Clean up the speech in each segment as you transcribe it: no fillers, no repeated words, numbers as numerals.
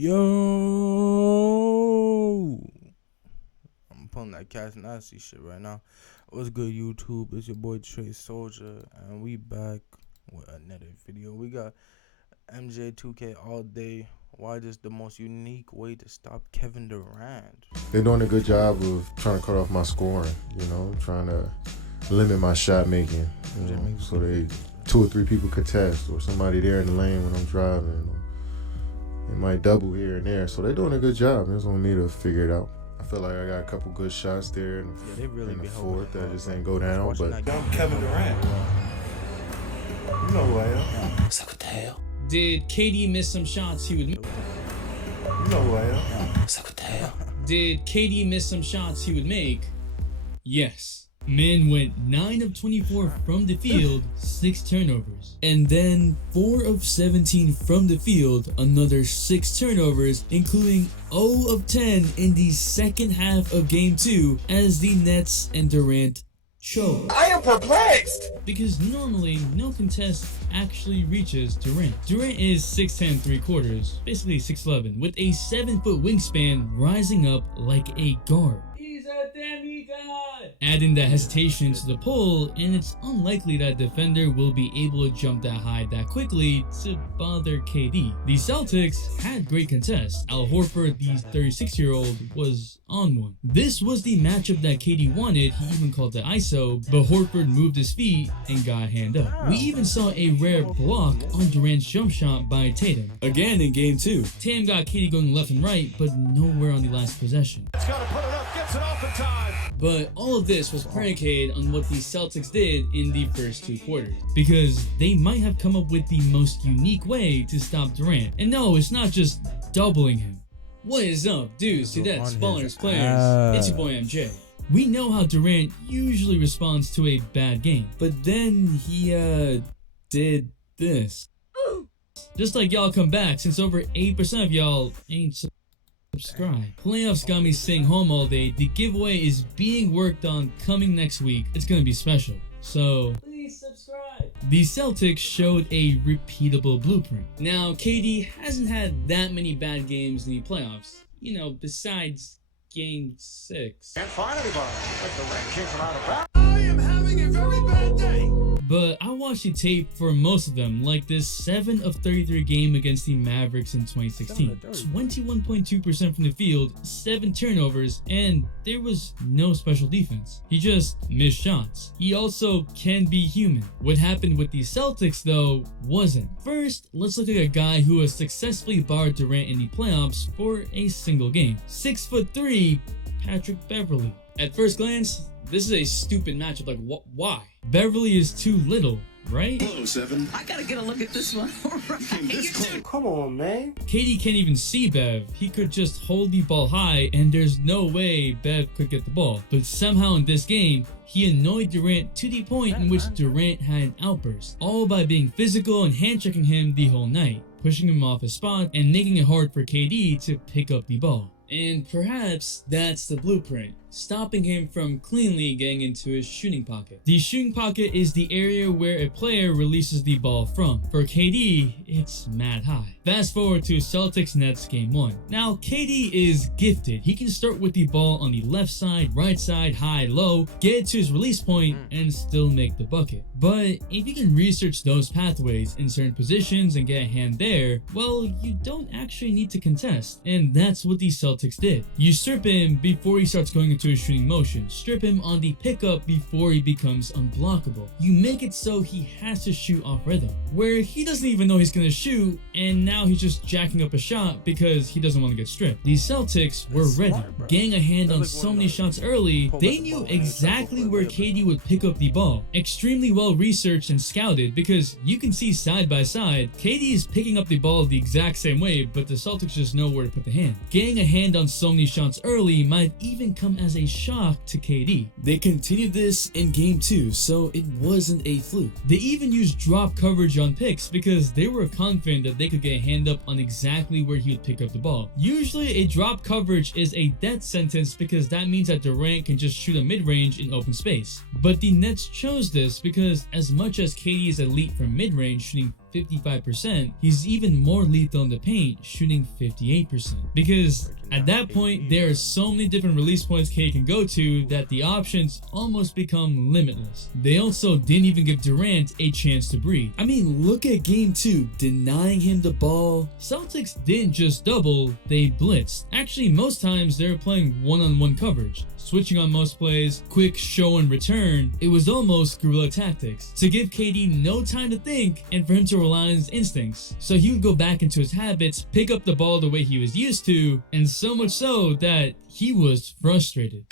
Yo, I'm pulling that Cat Nasty shit right now. What's good, YouTube? It's your boy Trey Soldier, and we back with another video. We got MJ 2K all day. Why this the most unique way to stop Kevin Durant? They're doing a good job of trying to cut off my scoring, trying to limit my shot making, so they 2 or 3 people contest, or somebody there in the lane when I'm driving. They might double here and there, so they're doing a good job. It's on me to figure it out. I feel like I got a couple good shots there in the fourth that just ain't go down. But I'm Kevin Durant. You know who I am. So what the hell? Did KD miss some shots he would make? You know who I am. So what the hell? Did KD miss some shots he would make? Yes. Man went 9 of 24 from the field, 6 turnovers. And then 4 of 17 from the field, another 6 turnovers, including 0 of 10 in the second half of Game 2 as the Nets and Durant choked. I am perplexed! Because normally, no contest actually reaches Durant. Durant is 6'10", 3/4, basically 6'11", with a 7-foot wingspan rising up like a guard. He's a demigod! Adding that hesitation to the pull, and it's unlikely that a defender will be able to jump that high that quickly to bother KD. The Celtics had great contests. Al Horford, the 36-year-old, was on one. This was the matchup that KD wanted. He even called the ISO, but Horford moved his feet and got hand up. We even saw a rare block on Durant's jump shot by Tatum. Again in Game 2. Tatum got KD going left and right, but nowhere on the last possession. It's gotta put it up, gets it off in time. But all of this was predicated on what the Celtics did in the first 2 quarters, because they might have come up with the most unique way to stop Durant. And no, it's not just doubling him. What is up, dudes, cadets, ballers, players? It's your boy MJ. We know how Durant usually responds to a bad game, but then he did this. Just like y'all come back, since over 8% of y'all ain't subscribe. Playoffs got me staying home all day. The giveaway is being worked on coming next week. It's gonna be special, so please subscribe. The Celtics showed a repeatable blueprint. Now, KD hasn't had that many bad games in the playoffs, besides Game 6. Can't find anybody. Like the red king from out of bounds. I am having a very bad day. But I watched the tape for most of them, like this 7 of 33 game against the Mavericks in 2016. 21.2% from the field, 7 turnovers, and there was no special defense. He just missed shots. He also can be human. What happened with the Celtics, though, wasn't. First, let's look at a guy who has successfully barred Durant in the playoffs for a single game. 6'3", Patrick Beverley. At first glance, this is a stupid matchup. Like, why? Beverly is too little, right? Hello, 7. I gotta get a look at this one. Right. Come on, man. KD can't even see Bev. He could just hold the ball high, and there's no way Bev could get the ball. But somehow in this game, he annoyed Durant to the point in which Durant had an outburst, all by being physical and hand-checking him the whole night, pushing him off his spot and making it hard for KD to pick up the ball. And perhaps that's the blueprint, stopping him from cleanly getting into his shooting pocket. The shooting pocket is the area where a player releases the ball from. For KD, it's mad high. Fast forward to Celtics Nets Game 1. Now, KD is gifted. He can start with the ball on the left side, right side, high, low, get it to his release point, and still make the bucket. But if you can research those pathways in certain positions and get a hand there, well, you don't actually need to contest. And that's what the Celtics did. You strip him before he starts going into a shooting motion. Strip him on the pickup before he becomes unblockable. You make it so he has to shoot off rhythm, where he doesn't even know he's gonna shoot, and now he's just jacking up a shot because he doesn't want to get stripped. The Celtics were ready, getting a hand on so many shots early. They knew exactly where KD would pick up the ball. Extremely well researched and scouted, because you can see side by side, KD is picking up the ball the exact same way, but the Celtics just know where to put the hand. Getting a hand on so many shots early might even come as a shock to KD. They continued this in Game 2, so it wasn't a fluke. They even used drop coverage on picks because they were confident that they could get a hand up on exactly where he would pick up the ball. Usually a drop coverage is a death sentence because that means that Durant can just shoot a mid-range in open space. But the Nets chose this because as much as KD is elite from mid-range, shooting 55%, he's even more lethal in the paint, shooting 58%. Because at that point, there are so many different release points KD can go to that the options almost become limitless. They also didn't even give Durant a chance to breathe. I mean, look at game 2, denying him the ball. Celtics didn't just double, they blitzed. Actually, most times they were playing one-on-one coverage, switching on most plays, quick show and return. It was almost guerrilla tactics to give KD no time to think and for him to rely on his instincts. So he would go back into his habits, pick up the ball the way he was used to, and so much so that he was frustrated.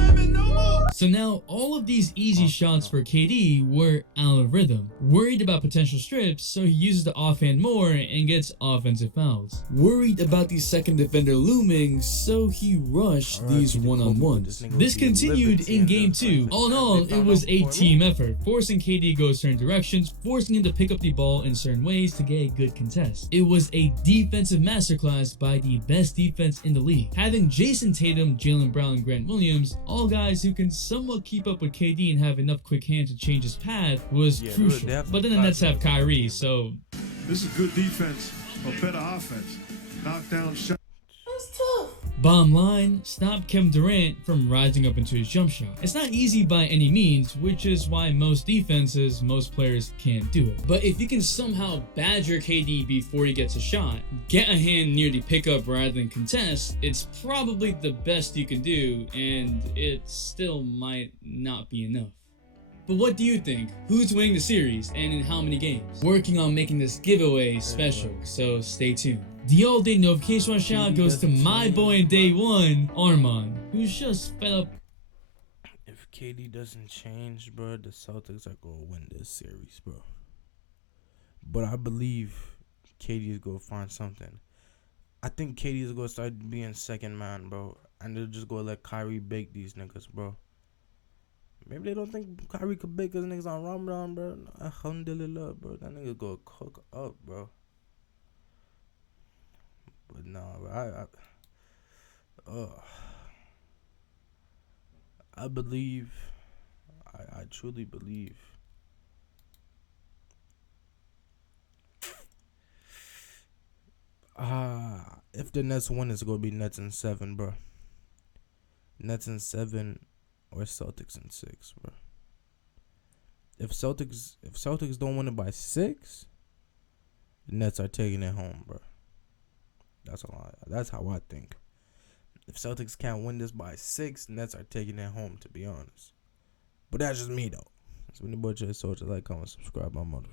So now all of these easy shots for KD were out of rhythm. Worried about potential strips, so he uses the offhand more and gets offensive fouls. Worried about the second defender looming, so he rushed these one-on-ones. This continued in game 2. All in all, it was a team effort, forcing KD to go certain directions, forcing him to pick up the ball in certain ways to get a good contest. It was a defensive masterclass by the best defense in the league. Having Jason Tatum, Jaylen Brown, and Grant Williams, all guys who can somewhat keep up with KD and have enough quick hands to change his path, was crucial. But then the Nets have Kyrie, so This is good defense, or better offense. Knockdown shot. That's tough. bottom line, stop Kevin Durant from rising up into his jump shot. It's not easy by any means, which is why most defenses, most players can't do it. But if you can somehow badger KD before he gets a shot, get a hand near the pickup rather than contest, it's probably the best you can do, and it still might not be enough. But what do you think? Who's winning the series and in how many games? Working on making this giveaway special, so stay tuned. The all-day notification shout goes to my boy in day one, Armand, who's just fed up. If KD doesn't change, bro, the Celtics are gonna win this series, bro. But I believe KD is gonna find something. I think KD is gonna start being second man, bro, and they're just gonna let Kyrie bake these niggas, bro. Maybe they don't think Kyrie could bake his niggas on Ramadan, bro. Alhamdulillah, bro. That nigga gonna cook up, bro. But no, I believe, I truly believe. If the Nets win, it's gonna be Nets in 7, bro. Nets in 7 or Celtics in 6, bro. If Celtics don't win it by 6, the Nets are taking it home, bro. That's how I think. If Celtics can't win this by 6, Nets are taking it home, to be honest. But that's just me, though. That's when the boy Soldier. Like, comment, subscribe, my mother.